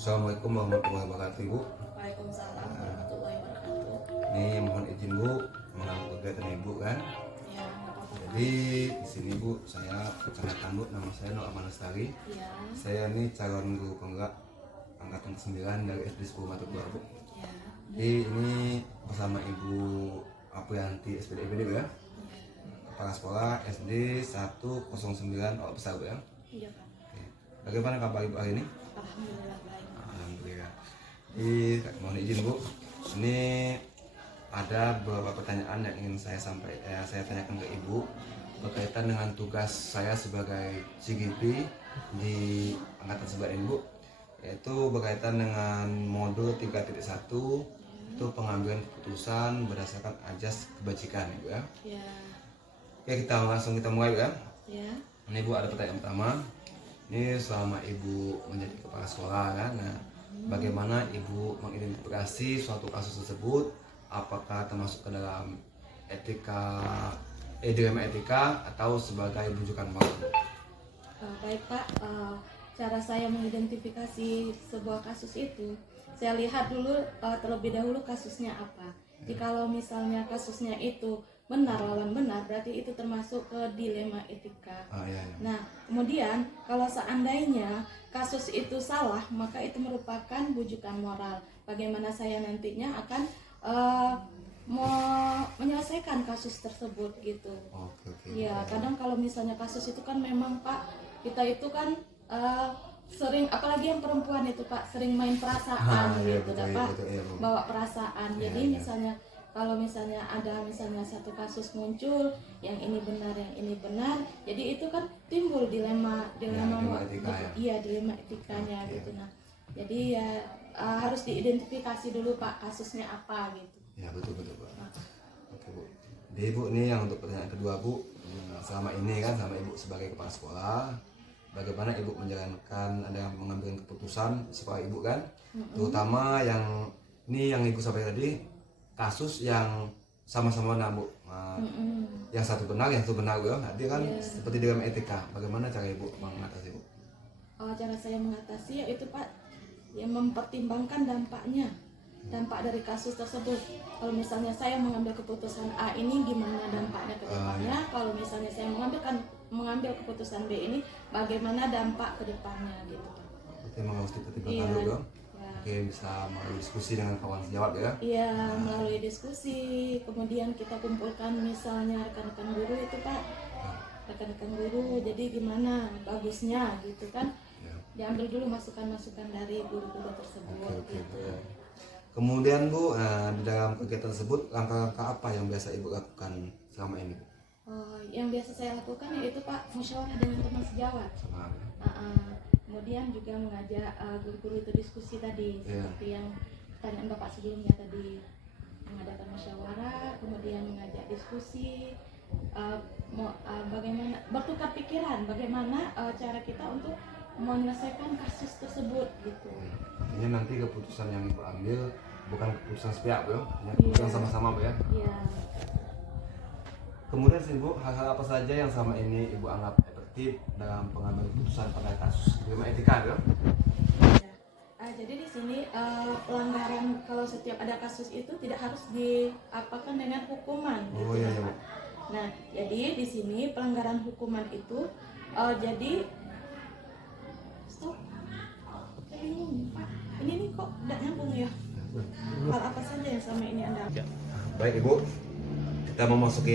Assalamualaikum warahmatullahi wabarakatuh, Ibu. Waalaikumsalam warahmatullahi wabarakatuh. Ini mohon izin Bu mengganggu kegiatan Ibu kan. Ya, nggak apa-apa. Jadi di sini Bu, saya perkenalkan Bu, nama saya Nur Aman Lestari. Ya, Saya ini calon guru penggerak angkatan ke-9 dari SD 10 Mata Dua Bu. ya, Jadi ini bersama Ibu Aprianti SPD Bu ya. Kepala sekolah SD 109 Olok Besar Bu ya. iya Pak. Oke. Bagaimana kabar Ibu hari ini? Alhamdulillah baik. Alhamdulillah. Jadi mohon izin Bu, ini ada beberapa pertanyaan yang ingin saya tanyakan ke Ibu berkaitan dengan tugas saya sebagai CGP di angkatan 9 ini Bu, yaitu berkaitan dengan modul 3.1 itu pengambilan keputusan berdasarkan ajas kebajikan Ibu ya. Ya, Oke, kita mulai ya. ya, Ini Bu, ada pertanyaan pertama. Ini selama Ibu menjadi kepala sekolah kan, nah, bagaimana Ibu mengidentifikasi suatu kasus tersebut, apakah termasuk ke dalam dilema etika atau sebagai bujukan moral? baik Pak. Cara saya mengidentifikasi sebuah kasus itu, saya lihat dulu terlebih dahulu kasusnya apa. Jikalau misalnya kasusnya itu benar lawan benar, berarti itu termasuk ke dilema etika. Iya. Nah, kemudian kalau seandainya kasus itu salah, maka itu merupakan bujukan moral. Bagaimana saya nantinya akan menyelesaikan kasus tersebut gitu. Oke. Ya, kadang kalau misalnya kasus itu kan memang Pak, kita itu kan sering, apalagi yang perempuan itu Pak, sering main perasaan gitu, Pak, iya, Bu. bawa perasaan. Iya, Jadi iya. misalnya kalau misalnya ada misalnya satu kasus muncul, yang ini benar, yang ini benar, jadi itu kan timbul dilema dilema etika ya. iya, dilema etikanya Oke. gitu. Nah, jadi ya harus diidentifikasi dulu Pak kasusnya apa gitu. Ya, betul Pak. Oke Bu. Jadi Bu, ini yang untuk pertanyaan kedua Bu, selama ini kan sama Ibu sebagai kepala sekolah, bagaimana Ibu menjalankan ada mengambil keputusan sekolah Ibu kan, terutama yang ini yang Ibu sampaikan tadi, kasus yang sama-sama benar Bu. Yang satu benar, yang satu benar Bu. Nanti kan seperti dalam etika, bagaimana cara Ibu mengatasi Bu? Cara saya mengatasi yaitu Pak, yang mempertimbangkan dampak dari kasus tersebut. Kalau misalnya saya mengambil keputusan A ini, gimana dampaknya ke depannya? Kalau misalnya saya mengambil keputusan B ini, bagaimana dampak ke depannya gitu. Oke, harus dipertimbangkan Iya. dulu dong. Ya. Oke, bisa melalui diskusi dengan kawan sejawat ya. Iya, melalui diskusi, kemudian kita kumpulkan misalnya rekan-rekan guru itu Pak, rekan-rekan guru, jadi gimana bagusnya gitu kan, Ya. diambil dulu masukan-masukan dari guru-guru tersebut Oke. gitu. Kemudian Bu, di dalam kegiatan tersebut langkah-langkah apa yang biasa Ibu lakukan selama ini? Yang biasa saya lakukan yaitu Pak, musyawarah dengan teman sejawat. Sama Kemudian juga mengajak guru-guru itu diskusi tadi, Iya. seperti yang pertanyaan Bapak sebelumnya tadi, mengadakan musyawarah, kemudian mengajak diskusi, bagaimana bertukar pikiran, bagaimana cara kita untuk menyelesaikan kasus tersebut gitu. Ini nanti keputusan yang Ibu ambil bukan keputusan sepihak Bu, ya, keputusan Iya. sama-sama Bu ya. Iya. Kemudian sih Bu, hal-hal apa saja yang sama ini Ibu anggap efektif dalam pengambilan keputusan pada kasus dilema etika Bu? Ya. Jadi di sini pelanggaran, kalau setiap ada kasus itu tidak harus diapakan dengan hukuman. Oh gitu, iya, Pak. iya. Nah, jadi di sini pelanggaran hukuman itu jadi stop. Saya bingung, Pak. Ini nih kok tidak nyambung ya? Hal apa saja yang selama ini Anda? Baik Ibu, kita memasuki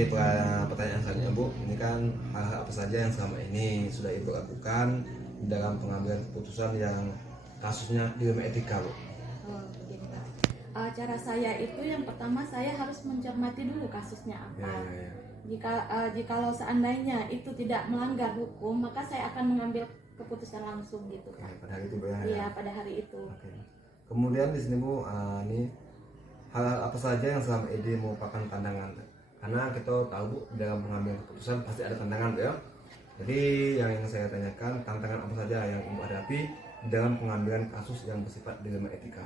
pertanyaan selanjutnya Bu. Ini kan hal-hal apa saja yang selama ini sudah Ibu lakukan dalam pengambilan keputusan yang kasusnya dilema etika Bu? Begini Pak. Cara saya itu yang pertama, saya harus mencermati dulu kasusnya apa. Ya. Jikalau seandainya itu tidak melanggar hukum, maka saya akan mengambil keputusan langsung gitu Oke, Pak. pada hari itu Bu ya. Iya, pada hari itu. Oke. Kemudian di sini Bu, ini hal apa saja yang selama ini merupakan tantangan? Karena kita tahu Bu, dalam mengambil keputusan pasti ada tantangan Bu ya. Jadi yang ingin saya tanyakan, tantangan apa saja yang Ibu hadapi dalam pengambilan kasus yang bersifat dilema etika?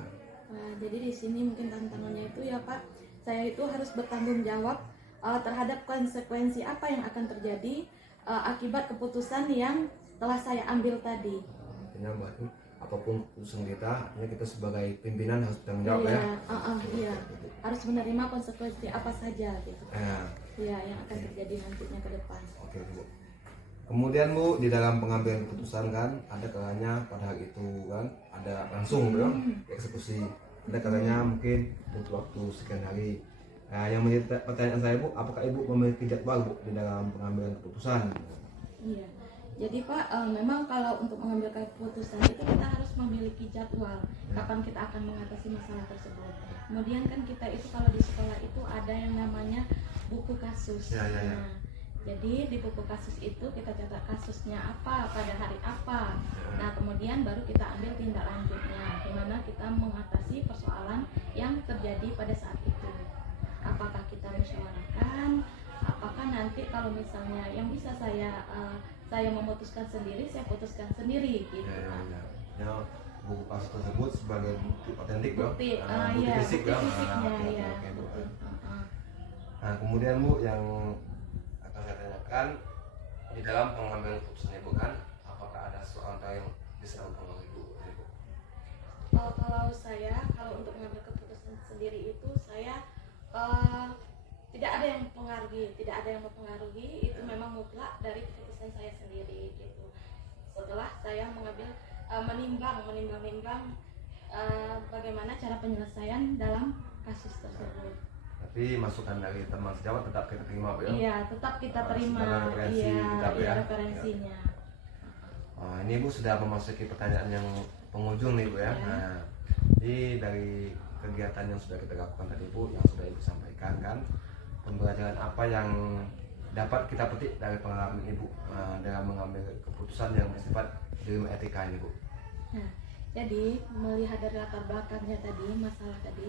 Jadi di sini mungkin tantangannya itu ya Pak, saya itu harus bertanggung jawab terhadap konsekuensi apa yang akan terjadi akibat keputusan yang telah saya ambil tadi. Artinya berarti apapun keputusan kita, artinya kita sebagai pimpinan harus bertanggung jawab Iya, ya. iya. Harus menerima konsekuensi apa saja gitu. Ya. Iya, yang akan terjadi nantinya ke depan. Oke Bu. Kemudian Bu, di dalam pengambilan keputusan kan ada kalanya pada hari itu kan ada langsung ya eksekusi. Ada kalanya mungkin butuh waktu sekian hari. Nah, yang menjadi pertanyaan saya Bu, apakah Ibu memiliki jadwal Bu di dalam pengambilan keputusan? Iya. Jadi Pak, memang kalau untuk mengambil keputusan itu kita harus memiliki jadwal kapan kita akan mengatasi masalah tersebut. Kemudian kan kita itu kalau di sekolah itu ada yang namanya buku kasus. Ya. Nah, jadi di buku kasus itu kita catat kasusnya apa, pada hari apa. Nah, kemudian baru kita ambil tindak lanjutnya, di mana kita mengatasi persoalan yang terjadi pada saat itu. Apakah kita musyawarahkan, apakah nanti kalau misalnya yang bisa saya memutuskan sendiri, saya putuskan sendiri gitu. Ya, buku kasus tersebut sebagai bukti otentik ya. Bukti, Bukti fisik bukti ya. fisiknya Oke, ya. Bu. Bukti. Nah, kemudian Bu yang akan saya tanyakan di dalam pengambilan keputusan Ibu kan, apakah ada seorang yang bisa mempengaruhi Ibu? Kalau saya, kalau untuk mengambil keputusan sendiri itu saya tidak ada yang mempengaruhi, itu memang mutlak dari keputusan saya sendiri gitu. Setelah saya mengambil menimbang bagaimana cara penyelesaian dalam kasus tersebut. Tapi masukan dari teman sejawat tetap kita terima Bu ya? Iya, tetap kita terima. Referensi kita, Bu, ya? Referensinya. Ini Ibu sudah memasuki pertanyaan yang penghujung nih Bu ya. Nah, jadi dari kegiatan yang sudah kita lakukan tadi Bu, yang sudah Ibu sampaikan kan, pembelajaran apa yang dapat kita petik dari pengalaman Ibu dalam mengambil keputusan yang bersifat dilema etika ini Bu? Nah, jadi melihat dari latar belakangnya tadi, masalah tadi,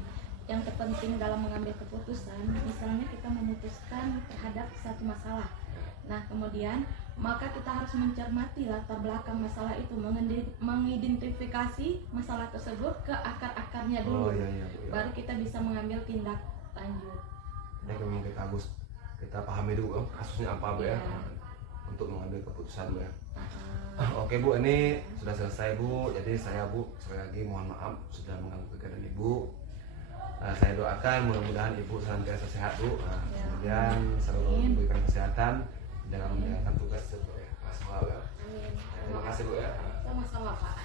yang terpenting dalam mengambil keputusan, misalnya kita memutuskan terhadap satu masalah. Nah, kemudian maka kita harus mencermati latar belakang masalah itu, mengidentifikasi masalah tersebut ke akar-akarnya dulu. Iya, Bu, ya. Baru kita bisa mengambil tindak lanjut. Jadi memang kita harus pahami dulu kasusnya apa Bu ya, Iya. untuk mengambil keputusan Bu ya. Oke Bu, ini sudah selesai Bu. Jadi saya Bu sekali lagi mohon maaf sudah mengganggu kegiatan Ibu. Saya doakan mudah-mudahan Ibu senantiasa sehat Bu. Kemudian selalu diberikan kesehatan dalam menjalankan tugas Bu ya. Amin. Terima kasih Bu ya. Sama-sama Pak.